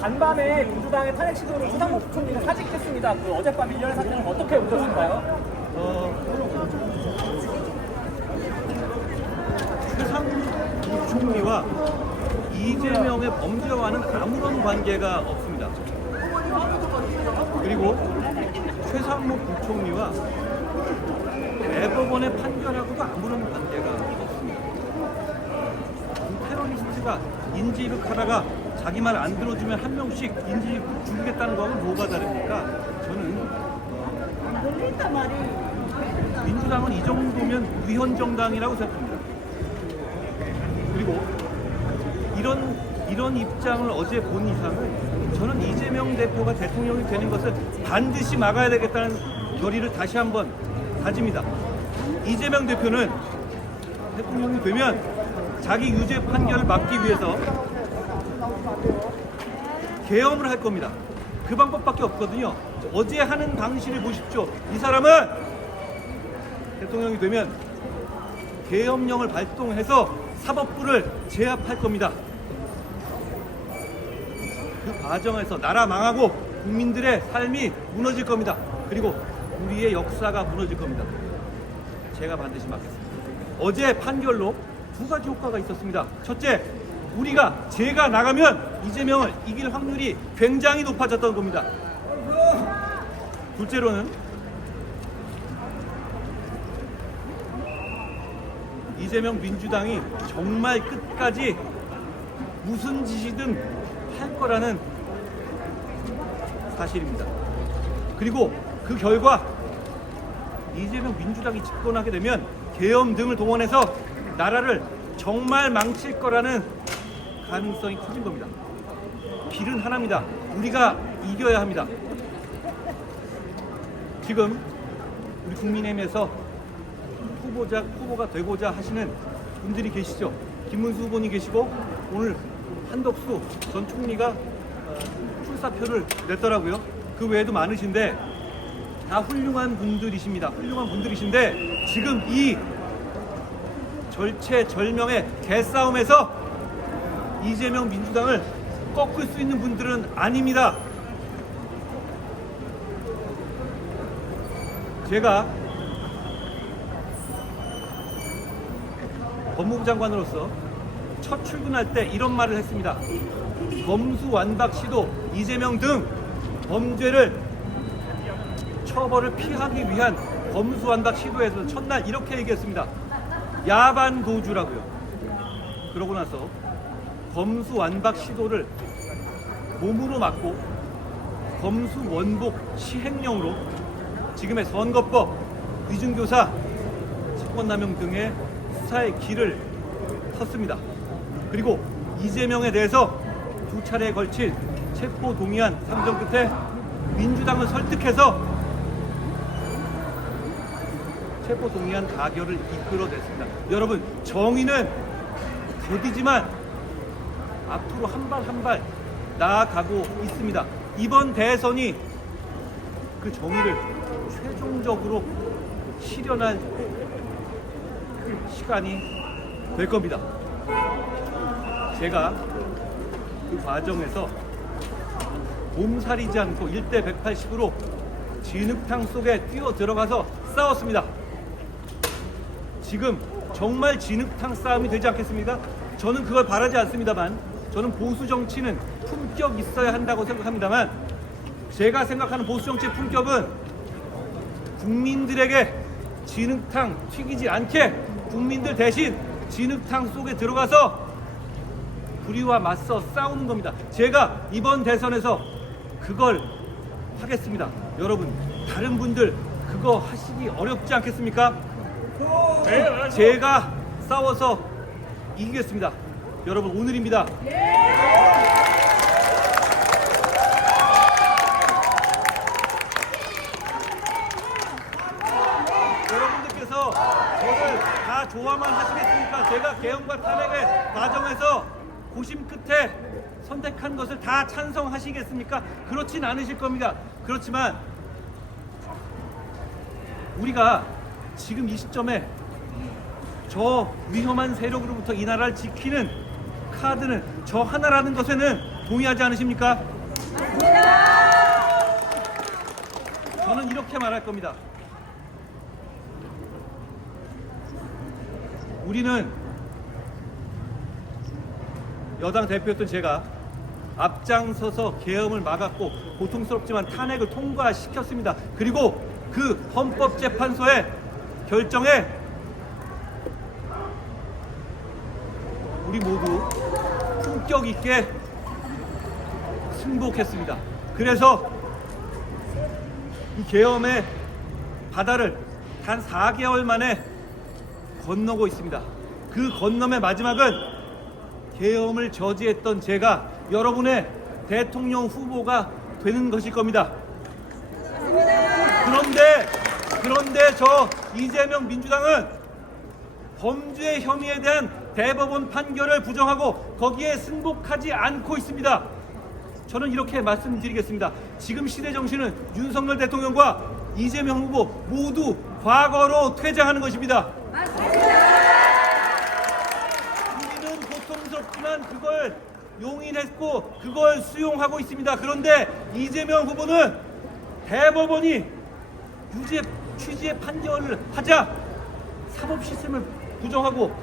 간밤에 민주당의 탄핵 시도를 최상목 부총리가 사직했습니다. 그 어젯밤 일련의 사건을 어떻게 보셨을까요? 최상목 총리와 이재명의 범죄와는 아무런 관계가 없습니다. 그리고 최상목 부총리와 대법원의 판결하고도 아무런 관계가 없습니다. 테러리스트가 인지이극하다가 자기 말 안 들어주면 한 명씩 인지이극 죽이겠다는 거하고 뭐가 다릅니까? 저는 민주당은 이 정도면 위헌정당이라고 생각합니다. 그리고 이런 입장을 어제 본 이상은 저는 이재명 대표가 대통령이 되는 것을 반드시 막아야 되겠다는 결의를 다시 한번 가집니다. 이재명 대표는 대통령이 되면 자기 유죄 판결을 막기 위해서 계엄을 할 겁니다. 그 방법밖에 없거든요. 어제 하는 방식을 보십시오. 이 사람은 대통령이 되면 계엄령을 발동해서 사법부를 제압할 겁니다. 그 과정에서 나라 망하고 국민들의 삶이 무너질 겁니다. 그리고 우리의 역사가 무너질 겁니다. 제가 반드시 막겠습니다. 어제 판결로 두 가지 효과가 있었습니다. 첫째, 제가 나가면 이재명을 이길 확률이 굉장히 높아졌던 겁니다. 둘째로는 이재명 민주당이 정말 끝까지 무슨 짓이든 할 거라는 사실입니다. 그리고 그 결과 이재명 민주당이 집권하게 되면 계엄 등을 동원해서 나라를 정말 망칠 거라는 가능성이 커진 겁니다. 길은 하나입니다. 우리가 이겨야 합니다. 지금 우리 국민의힘에서 후보가 되고자 하시는 분들이 계시죠. 김문수 후보님 계시고 오늘 한덕수 전 총리가 출사표를 냈더라고요. 그 외에도 많으신데 다 훌륭한 분들이십니다. 훌륭한 분들이신데 지금 이 절체절명의 개싸움에서 이재명 민주당을 꺾을 수 있는 분들은 아닙니다. 제가 법무부 장관으로서 첫 출근할 때 이런 말을 했습니다. 검수완박 시도, 이재명 등 범죄를 처벌을 피하기 위한 검수완박 시도에서 첫날 이렇게 얘기했습니다. 야반도주라고요. 그러고 나서 검수완박 시도를 몸으로 막고 검수원복 시행령으로 지금의 선거법, 위증교사, 직권남용 등의 수사의 길을 텄습니다. 그리고 이재명에 대해서 두 차례에 걸친 체포동의안 상정 끝에 민주당을 설득해서 체포동의안 가결을 이끌어냈습니다. 여러분, 정의는 더디지만 앞으로 한 발 한 발 나아가고 있습니다. 이번 대선이 그 정의를 최종적으로 실현할 시간이 될 겁니다. 제가 그 과정에서 몸살이지 않고 1대 180으로 진흙탕 속에 뛰어 들어가서 싸웠습니다. 지금 정말 진흙탕 싸움이 되지 않겠습니까? 저는 그걸 바라지 않습니다만, 저는 보수 정치는 품격 있어야 한다고 생각합니다만, 제가 생각하는 보수 정치의 품격은 국민들에게 진흙탕 튀기지 않게 국민들 대신 진흙탕 속에 들어가서 불의와 맞서 싸우는 겁니다. 제가 이번 대선에서 그걸 하겠습니다. 여러분, 다른 분들 그거 하시기 어렵지 않겠습니까? 제가 싸워서 이기겠습니다. 여러분, 오늘입니다. 여러분들께서 저를 다 좋아만 하시겠습니까? 제가 계엄과 탄핵의 과정에서 고심 끝에 선택한 것을 다 찬성하시겠습니까? 그렇진 않으실 겁니다. 그렇지만 우리가 지금 이 시점에 저 위험한 세력으로부터 이 나라를 지키는 카드는 저 하나라는 것에는 동의하지 않으십니까? 저는 이렇게 말할 겁니다. 우리는 여당 대표였던 제가 앞장서서 계엄을 막았고 고통스럽지만 탄핵을 통과시켰습니다. 그리고 그 헌법재판소의 결정에 우리 모두 품격 있게 승복했습니다. 그래서 이 계엄의 바다를 단 4개월 만에 건너고 있습니다. 그 건너의 마지막은 계엄을 저지했던 제가 여러분의 대통령 후보가 되는 것일 겁니다. 그런데 저 이재명 민주당은 범죄 혐의에 대한 대법원 판결을 부정하고 거기에 승복하지 않고 있습니다. 저는 이렇게 말씀드리겠습니다. 지금 시대 정신은 윤석열 대통령과 이재명 후보 모두 과거로 퇴장하는 것입니다. 우리는 고통스럽지만 그걸 용인했고 그걸 수용하고 있습니다. 그런데 이재명 후보는 대법원이 유죄 취지의 판결을 하자 사법 시스템을 부정하고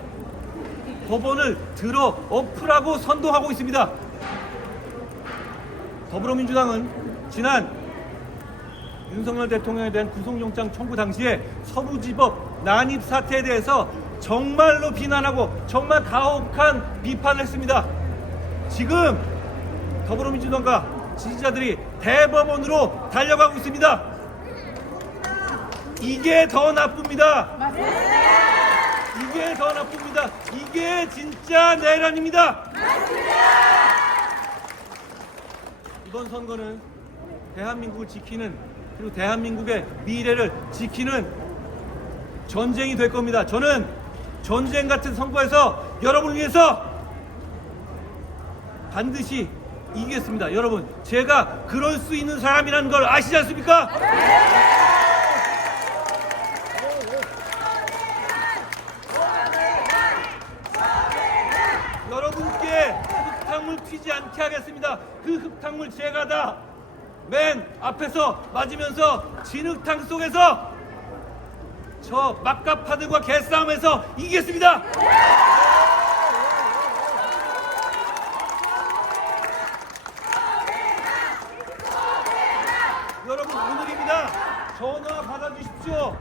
법원을 들어 엎으라고 선동하고 있습니다. 더불어민주당은 지난 윤석열 대통령에 대한 구속영장 청구 당시에 서부지법 난입 사태에 대해서 정말로 비난하고 정말 가혹한 비판을 했습니다. 지금 더불어민주당과 지지자들이 대법원으로 달려가고 있습니다. 이게 더 나쁩니다. 이게 더 나쁩니다. 이게 진짜 내란입니다. 이번 선거는 대한민국을 지키는 그리고 대한민국의 미래를 지키는 전쟁이 될 겁니다. 저는 전쟁 같은 선거에서 여러분을 위해서 반드시 이기겠습니다. 여러분, 제가 그럴 수 있는 사람이라는 걸 아시지 않습니까? 여러분께 흙탕물 튀지 않게 하겠습니다. 그 흙탕물 제가 다 맨 앞에서 맞으면서 진흙탕 속에서 저 막가파들과 개싸움에서 이기겠습니다. 여러분, 오늘입니다. 전화 받아주십시오.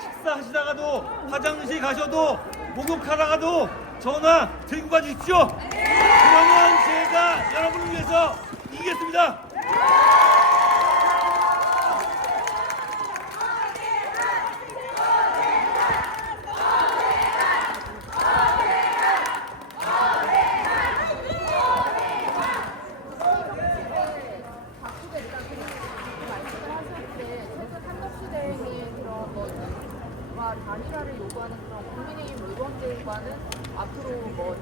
식사하시다가도 화장실 가셔도 목욕하다가도 전화 들고 가주십시오. 그러면 제가 여러분을 위해서 이기겠습니다. 단일화를 요구하는 그런 국민의힘 의원들과는 앞으로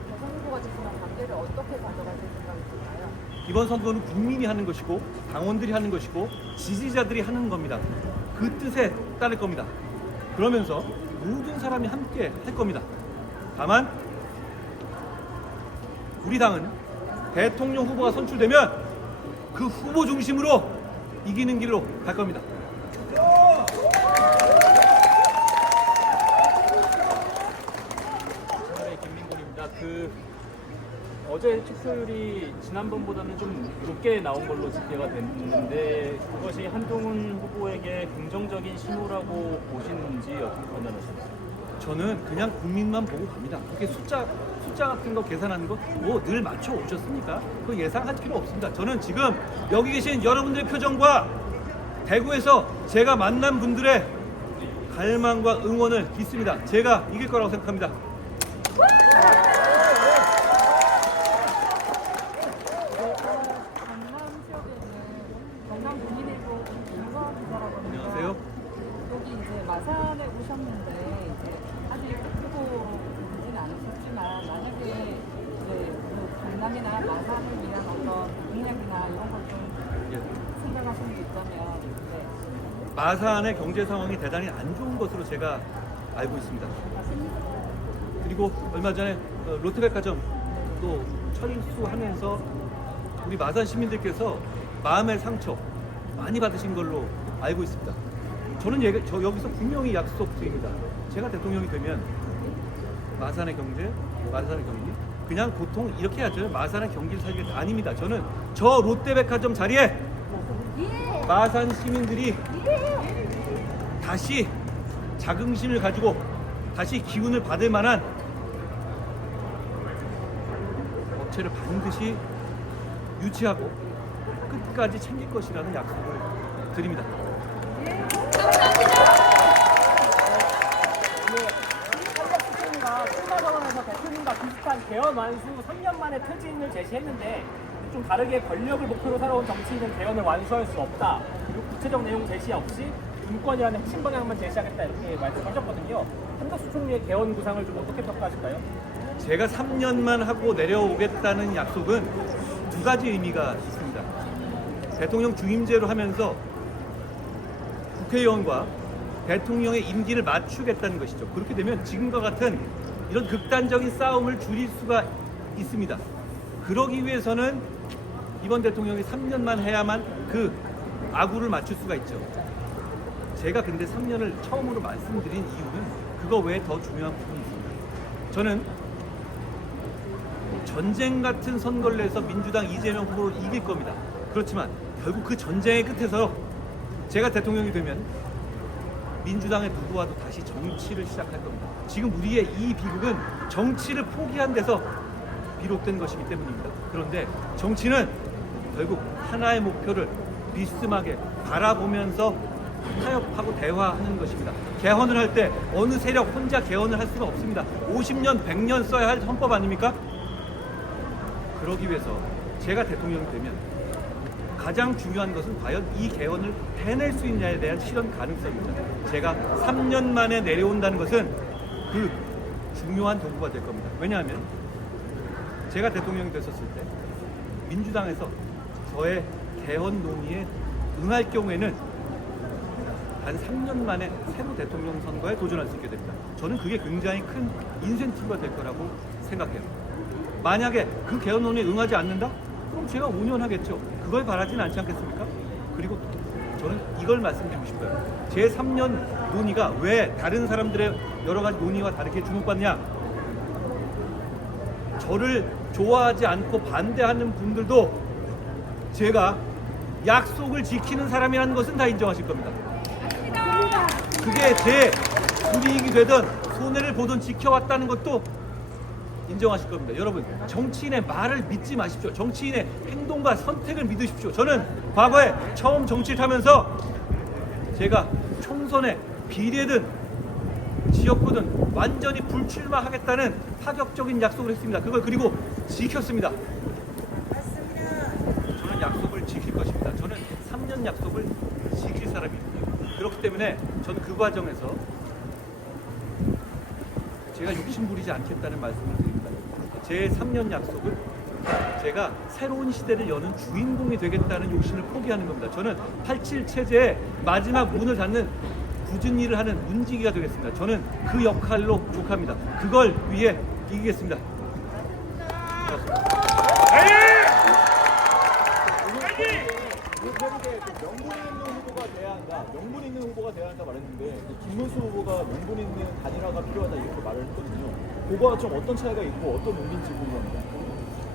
대선 후보가 되시면 관계를 어떻게 가져가실 생각이신가요? 이번 선거는 국민이 하는 것이고 당원들이 하는 것이고 지지자들이 하는 겁니다. 그 뜻에 따를 겁니다. 그러면서 모든 사람이 함께 할 겁니다. 다만 우리 당은 대통령 후보가 선출되면 그 후보 중심으로 이기는 길로 갈 겁니다. 어제 투표율이 지난번보다는 좀 높게 나온 걸로 집계가 됐는데 그것이 한동훈 후보에게 긍정적인 신호라고 보시는지 어떻게 판단하십니까? 저는 그냥 국민만 보고 갑니다. 그렇게 숫자 같은 거 계산하는 거 뭐 늘 맞춰 오셨습니까? 그 예상할 필요 없습니다. 저는 지금 여기 계신 여러분들의 표정과 대구에서 제가 만난 분들의 갈망과 응원을 믿습니다. 제가 이길 거라고 생각합니다. 경남 군인일보 김서 기자라고 합니다. 안녕하세요. 여기 이제 마산에 오셨는데 이제 아직 후보는 않으셨지만 만약에 이제 그 경남이나 마산을 위한 어떤 공약이나 이런 걸 좀 생각하시는 게 있다면 마산의 경제 상황이 대단히 안 좋은 것으로 제가 알고 있습니다. 그리고 얼마 전에 롯데백화점 또 철수하면서 우리 마산 시민들께서 마음의 상처 많이 받으신 걸로 알고 있습니다. 저는 저 여기서 분명히 약속드립니다. 제가 대통령이 되면 마산의 경제, 마산의 경기 그냥 보통 이렇게 하죠. 마산의 경기를 살리겠다. 아닙니다. 저는 저 롯데백화점 자리에 마산 시민들이 다시 자긍심을 가지고 다시 기운을 받을 만한 업체를 반드시 유치하고 끝까지 챙길 것이라는 약속을 드립니다. 한국수총리가 출마 선언에서 대통령과 비슷한 개헌 완수 3년 만에 퇴진을 제시했는데 좀 다르게 권력을 목표로 살아온 정치인은 개헌을 완수할 수 없다. 그리고 구체적 내용 제시 없이 인권이라는 핵심 방향만 제시하겠다 이렇게 말씀하셨거든요. 한덕수 총리의 개헌 구상을 좀 어떻게 평가하실까요? 제가 3년만 하고 내려오겠다는 약속은 두 가지 의미가 있습니다. 대통령 중임제로 하면서 국회의원과 대통령의 임기를 맞추겠다는 것이죠. 그렇게 되면 지금과 같은 이런 극단적인 싸움을 줄일 수가 있습니다. 그러기 위해서는 이번 대통령이 3년만 해야만 그 아구를 맞출 수가 있죠. 제가 근데 3년을 처음으로 말씀드린 이유는 그거 외에 더 중요한 부분이 있습니다. 저는 전쟁 같은 선거를 해서 민주당 이재명 후보를 이길 겁니다. 그렇지만 결국 그 전쟁의 끝에서 제가 대통령이 되면 민주당의 누구와도 다시 정치를 시작할 겁니다. 지금 우리의 이 비극은 정치를 포기한 데서 비롯된 것이기 때문입니다. 그런데 정치는 결국 하나의 목표를 비스듬하게 바라보면서 타협하고 대화하는 것입니다. 개헌을 할 때 어느 세력 혼자 개헌을 할 수는 없습니다. 50년, 100년 써야 할 헌법 아닙니까? 그러기 위해서 제가 대통령이 되면 가장 중요한 것은 과연 이 개헌을 해낼 수 있냐에 대한 실현 가능성입니다. 제가 3년 만에 내려온다는 것은 그 중요한 도구가 될 겁니다. 왜냐하면 제가 대통령이 됐었을 때 민주당에서 저의 개헌 논의에 응할 경우에는 단 3년 만에 새로 대통령 선거에 도전할 수 있게 됩니다. 저는 그게 굉장히 큰 인센티브가 될 거라고 생각해요. 만약에 그 개헌 논의에 응하지 않는다? 그럼 제가 5년 하겠죠. 그걸 바라지는 않지 않겠습니까? 그리고 저는 이걸 말씀드리고 싶어요. 제 3년 논의가 왜 다른 사람들의 여러 가지 논의와 다르게 주목받냐? 저를 좋아하지 않고 반대하는 분들도 제가 약속을 지키는 사람이라는 것은 다 인정하실 겁니다. 그게 제 불이익이 되던 손해를 보던 지켜왔다는 것도 인정하실 겁니다. 여러분, 정치인의 말을 믿지 마십시오. 정치인의 행동과 선택을 믿으십시오. 저는 과거에 처음 정치를 하면서 제가 총선에 비례든 지역구든 완전히 불출마하겠다는 파격적인 약속을 했습니다. 그걸 그리고 지켰습니다. 저는 약속을 지킬 것입니다. 저는 3년 약속을 지킬 사람입니다. 그렇기 때문에 저는 그 과정에서 제가 욕심부리지 않겠다는 말씀을 드립니다. 제 3년 약속은 제가 새로운 시대를 여는 주인공이 되겠다는 욕심을 포기하는 겁니다. 저는 87 체제의 마지막 문을 닫는 굳은 일을 하는 문지기가 되겠습니다. 저는 그 역할로 족합니다. 그걸 위해 이기겠습니다. 고맙습니다. 명분 있는 후보가 돼야 한다. 명분 있는 후보가 돼야 한다 말했는데 김문수 후보가 명분 있는 단일화가 필요하다 이렇게 말을 했거든요. 그거와 좀 어떤 차이가 있고 어떤 의미인지 궁금합니다.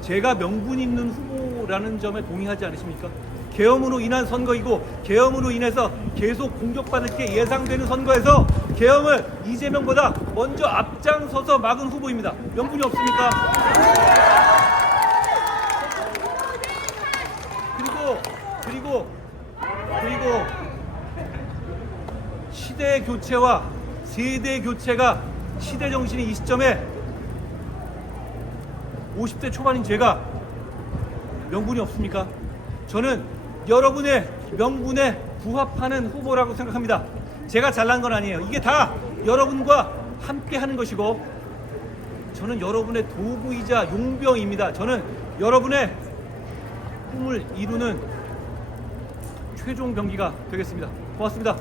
제가 명분 있는 후보라는 점에 동의하지 않으십니까? 계엄으로 인한 선거이고 계엄으로 인해서 계속 공격받을 게 예상되는 선거에서 계엄을 이재명보다 먼저 앞장서서 막은 후보입니다. 명분이 없습니까? 그리고 시대 교체와 세대 교체가 시대 정신이 이 시점에 50대 초반인 제가 명분이 없습니까? 저는 여러분의 명분에 부합하는 후보라고 생각합니다. 제가 잘난 건 아니에요. 이게 다 여러분과 함께 하는 것이고 저는 여러분의 도구이자 용병입니다. 저는 여러분의 꿈을 이루는 최종 병기가 되겠습니다. 고맙습니다.